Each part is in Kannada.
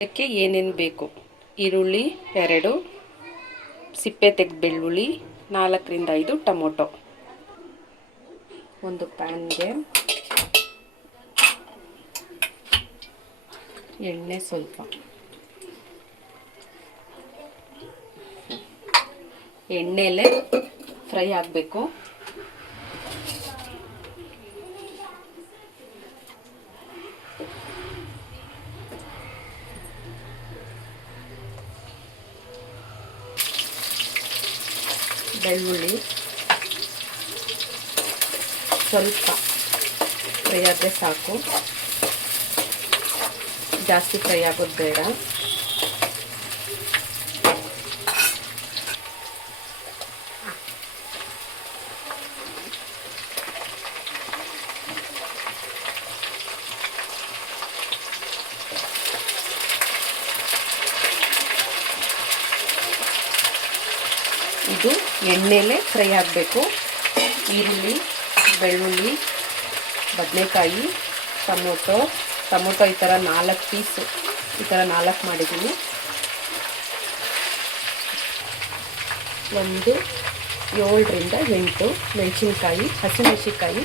ಅದಕ್ಕೆ ಏನೇನು ಬೇಕು: ಈರುಳ್ಳಿ 2, ಸಿಪ್ಪೆ ತೆಗೆದ ಬೆಳ್ಳುಳ್ಳಿ 4ರಿಂದ 5 ಟೊಮೊಟೊ. ಒಂದು ಪ್ಯಾನ್ಗೆ ಎಣ್ಣೆ ಸ್ವಲ್ಪ, ಎಣ್ಣೆಲೆ ಫ್ರೈ ಆಗಬೇಕು. ಬೆಳ್ಳುಳ್ಳಿ ಸ್ವಲ್ಪ ಫ್ರೈ ಆದರೆ ಸಾಕು, ಜಾಸ್ತಿ ಫ್ರೈ ಆಗೋದು ಬೇಡ. ಇದು ಎಣ್ಣೆಲೇ ಫ್ರೈ ಆಗಬೇಕು. ಈರುಳ್ಳಿ, ಬೆಳ್ಳುಳ್ಳಿ, ಬದನೆಕಾಯಿ, ಟೊಮೊಟೊ ಈ ಥರ 4 ಪೀಸು, ಈ ಥರ 4 ಮಾಡಿದ್ದೀನಿ. ಒಂದು 7ರಿಂದ 8 ಮೆಣಸಿನ್ಕಾಯಿ, ಹಸಿಮೆಣಸಿನ್ಕಾಯಿ,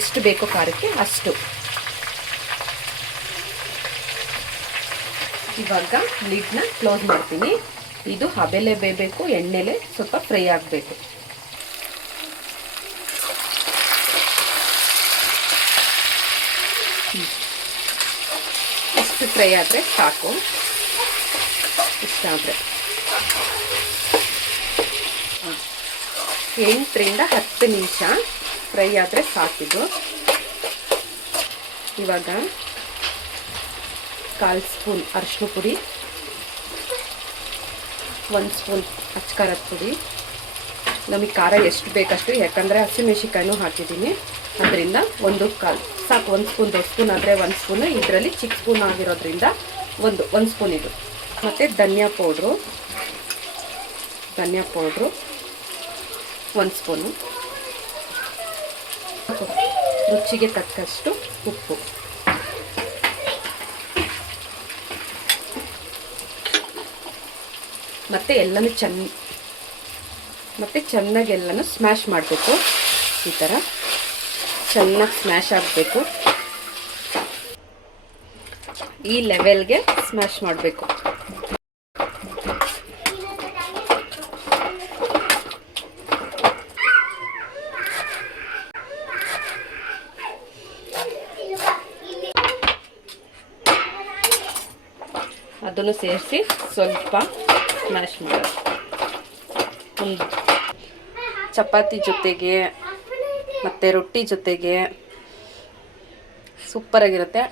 ಎಷ್ಟು ಬೇಕೋ ಖಾರಕ್ಕೆ ಅಷ್ಟು. ಇವಾಗ ಲಿಡ್ನ ಕ್ಲೋಸ್ ಮಾಡ್ತೀನಿ. ಇದು ಹಬೆಲೆ ಬೇಯಬೇಕು, ಎಣ್ಣೆಲೆ ಸ್ವಲ್ಪ ಫ್ರೈ ಆಗಬೇಕು. ಇಷ್ಟು ಫ್ರೈ ಆದರೆ ಸಾಕು. ಇಷ್ಟಾದರೆ 8ರಿಂದ 10 ನಿಮಿಷ ಫ್ರೈ ಆದರೆ ಸಾಕಿದು. ಇವಾಗ 1/4 ಸ್ಪೂನ್ ಅರಿಶಿನ ಪುಡಿ, 1 ಸ್ಪೂನ್ ಅಚ್ಚಕಾರದ ಪುಡಿ. ನಮಗೆ ಖಾರ ಎಷ್ಟು ಬೇಕಷ್ಟು, ಯಾಕಂದರೆ ಹಸಿಮೆಣಸಿನ್ಕಾಯಿನೂ ಹಾಕಿದ್ದೀನಿ, ಅದರಿಂದ 1/4 ಸಾಕು. 1 ಸ್ಪೂನ್, ದೊಡ್ಡ ಸ್ಪೂನ್ ಆದರೆ 1 ಸ್ಪೂನು, ಇದರಲ್ಲಿ ಚಿಕ್ಕ ಸ್ಪೂನ್ ಆಗಿರೋದ್ರಿಂದ 1 ಸ್ಪೂನ್ ಇದು. ಮತ್ತು ಧನಿಯಾ ಪೌಡ್ರು 1 ಸ್ಪೂನು, ರುಚಿಗೆ ತಕ್ಕಷ್ಟು ಉಪ್ಪು. ಮತ್ತು ಎಲ್ಲನೂ ಚೆನ್ನಾಗಿ ಎಲ್ಲನೂ ಸ್ಮ್ಯಾಶ್ ಮಾಡಬೇಕು. ಈ ಥರ ಚೆನ್ನಾಗಿ ಸ್ಮ್ಯಾಶ್ ಆಗಬೇಕು. ಈ ಲೆವೆಲ್ಗೆ ಸ್ಮ್ಯಾಶ್ ಮಾಡಬೇಕು. ಅದನ್ನು ಸೇರಿಸಿ ಸ್ವಲ್ಪ ಸ್ಮ್ಯಾಶ್ ಮಾಡೋದು. ಒಂದು ಚಪಾತಿ ಜೊತೆಗೆ ಮತ್ತು ರೊಟ್ಟಿ ಜೊತೆಗೆ ಸೂಪರಾಗಿರುತ್ತೆ.